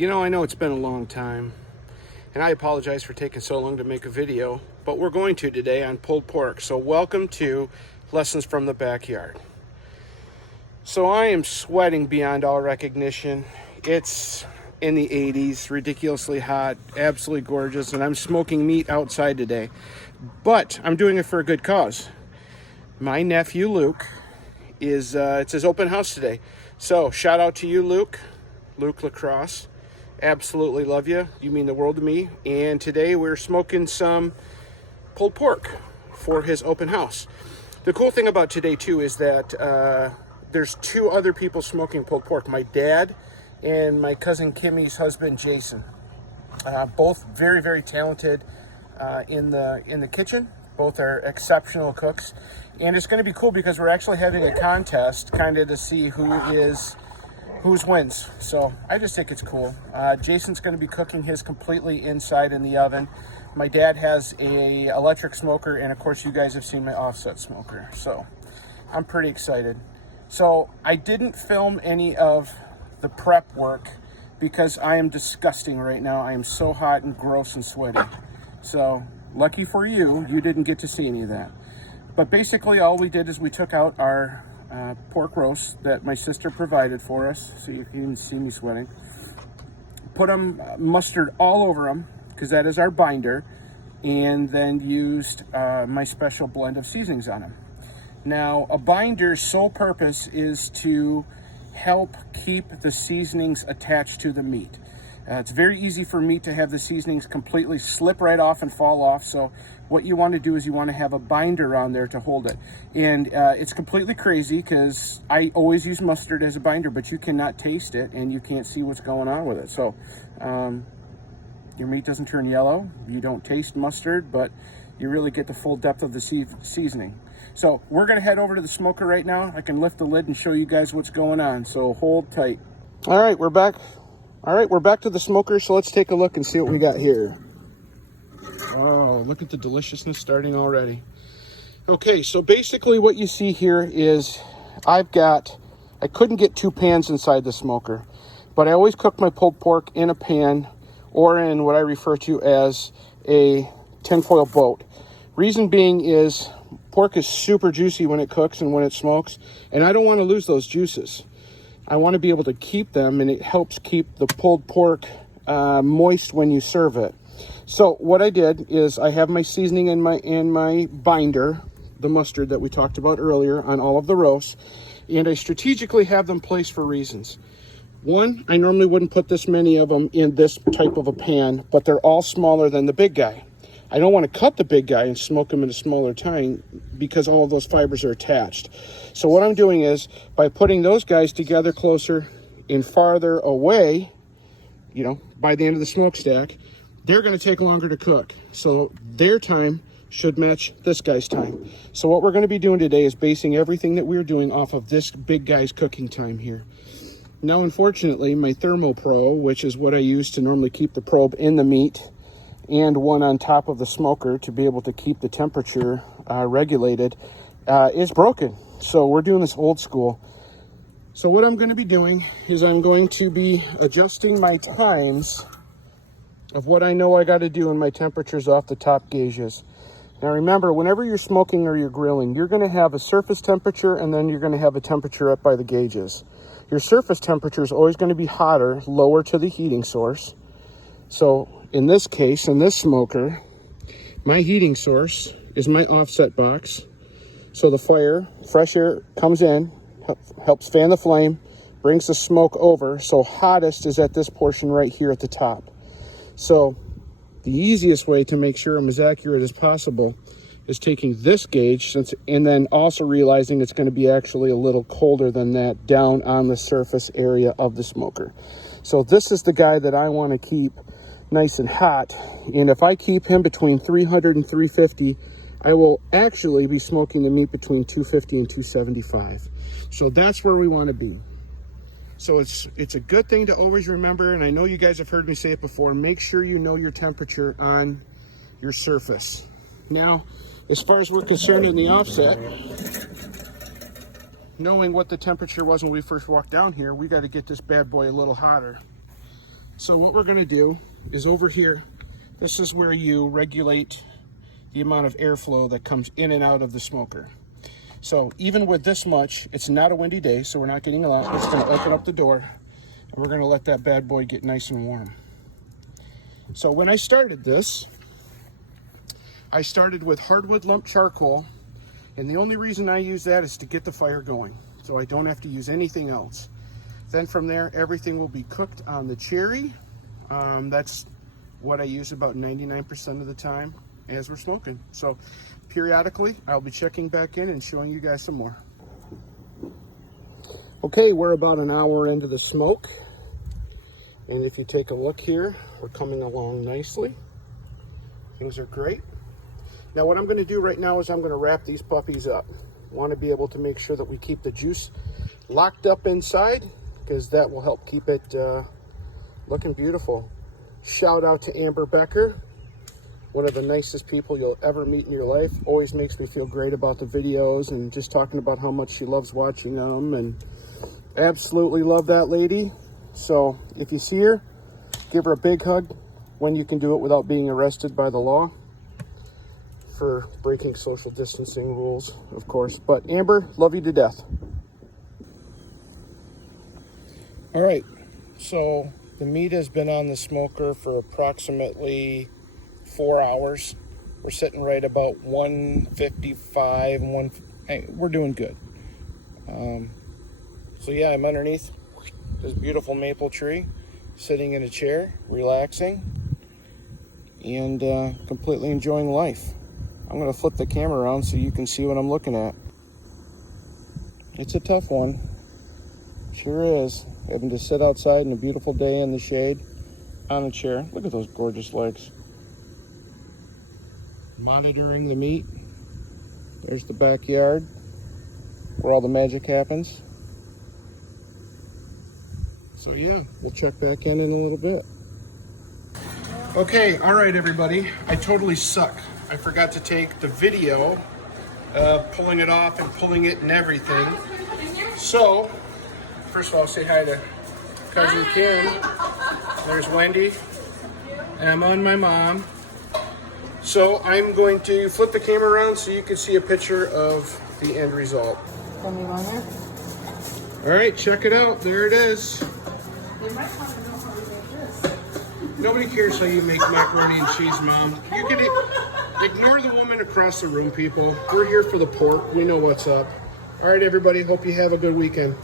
I know it's been a long time, and I apologize for taking so long to make a video, but we're going to today on pulled pork. So welcome to Lessons from the Backyard. So I am sweating beyond all recognition. It's in the 80s, ridiculously hot, absolutely gorgeous, and I'm smoking meat outside today. But I'm doing it for a good cause. My nephew Luke it's his open house today. So shout out to you, Luke Lacrosse. Absolutely love you. You mean the world to me. And today we're smoking some pulled pork for his open house. The cool thing about today too is that there's two other people smoking pulled pork. My dad and my cousin Kimmy's husband Jason. Both very, very talented in the kitchen. Both are exceptional cooks. And it's going to be cool because we're actually having a contest kind of to see who's wins. So I just think it's cool. Jason's going to be cooking his completely inside in the oven. My dad has a electric smoker, and of course you guys have seen my offset smoker. So I'm pretty excited. So I didn't film any of the prep work because I am disgusting right now. I am so hot and gross and sweaty. So lucky for you, you didn't get to see any of that. But basically all we did is we took out our pork roast that my sister provided for us, so you can even see me sweating. Put them mustard all over them because that is our binder, and then used my special blend of seasonings on them. Now, a binder's sole purpose is to help keep the seasonings attached to the meat. It's very easy for meat to have the seasonings completely slip right off and fall off. So what you want to do is you want to have a binder on there to hold it. And it's completely crazy because I always use mustard as a binder, but you cannot taste it and you can't see what's going on with it. So your meat doesn't turn yellow. You don't taste mustard, but you really get the full depth of the seasoning. So we're going to head over to the smoker right now. I can lift the lid and show you guys what's going on. So hold tight. All right, we're back. All right, we're back to the smoker, so let's take a look and see what we got here. Oh, look at the deliciousness starting already. Okay, so basically what you see here is I couldn't get two pans inside the smoker, but I always cook my pulled pork in a pan or in what I refer to as a tinfoil boat. Reason being is pork is super juicy when it cooks and when it smokes, and I don't want to lose those juices. I want to be able to keep them, and it helps keep the pulled pork moist when you serve it. So what I did is I have my seasoning in my binder, the mustard that we talked about earlier on all of the roasts, and I strategically have them placed for reasons. One, I normally wouldn't put this many of them in this type of a pan, but they're all smaller than the big guy. I don't want to cut the big guy and smoke them in a smaller time because all of those fibers are attached. So what I'm doing is by putting those guys together closer and farther away, by the end of the smokestack, they're going to take longer to cook. So their time should match this guy's time. So what we're going to be doing today is basing everything that we're doing off of this big guy's cooking time here. Now, unfortunately, my ThermoPro, which is what I use to normally keep the probe in the meat, and one on top of the smoker to be able to keep the temperature regulated, is broken. So we're doing this old school. So what I'm going to be doing is I'm going to be adjusting my times of what I know I got to do and my temperatures off the top gauges. Now remember, whenever you're smoking or you're grilling, you're going to have a surface temperature and then you're going to have a temperature up by the gauges. Your surface temperature is always going to be hotter, lower to the heating source. So in this case, in this smoker, my heating source is my offset box. So the fresh air comes in, helps fan the flame, brings the smoke over. So hottest is at this portion right here at the top. So the easiest way to make sure I'm as accurate as possible is taking this gauge and then also realizing it's going to be actually a little colder than that down on the surface area of the smoker. So this is the guy that I want to keep nice and hot, and if I keep him between 300 and 350, I will actually be smoking the meat between 250 and 275. So that's where we want to be. So it's a good thing to always remember, and I know you guys have heard me say it before, make sure you know your temperature on your surface. Now, as far as we're concerned in the offset, knowing what the temperature was when we first walked down here, we got to get this bad boy a little hotter. So what we're gonna do is over here, this is where you regulate the amount of airflow that comes in and out of the smoker. So even with this much, it's not a windy day, so we're not getting a lot. It's gonna open up the door and we're gonna let that bad boy get nice and warm. So when I started this, I started with hardwood lump charcoal, and the only reason I use that is to get the fire going, so I don't have to use anything else. Then from there, everything will be cooked on the cherry. That's what I use about 99% of the time as we're smoking. So periodically, I'll be checking back in and showing you guys some more. Okay, we're about an hour into the smoke. And if you take a look here, we're coming along nicely. Things are great. Now what I'm going to do right now is I'm going to wrap these puppies up. Want to be able to make sure that we keep the juice locked up inside, because that will help keep it looking beautiful. Shout out to Amber Becker, one of the nicest people you'll ever meet in your life. Always makes me feel great about the videos and just talking about how much she loves watching them, and absolutely love that lady. So if you see her, give her a big hug when you can do it without being arrested by the law for breaking social distancing rules, of course. But Amber, love you to death. All right, so the meat has been on the smoker for approximately 4 hours. We're sitting right about 155 and we're doing good. So yeah, I'm underneath this beautiful maple tree, sitting in a chair, relaxing, and completely enjoying life. I'm gonna flip the camera around so you can see what I'm looking at. It's a tough one, sure is. Having to sit outside in a beautiful day in the shade on a chair. Look at those gorgeous legs. Monitoring the meat. There's the backyard where all the magic happens. So yeah, we'll check back in a little bit. Okay, all right everybody, I totally suck. I forgot to take the video of pulling it off and pulling it and everything. So, first of all, say hi to cousin Kim. There's Wendy, Emma, and my mom. So I'm going to flip the camera around so you can see a picture of the end result. All right, check it out. There it is. They might want to know how we make this. Nobody cares how you make macaroni and cheese, Mom. You can ignore the woman across the room, people. We're here for the pork. We know what's up. All right, everybody. Hope you have a good weekend.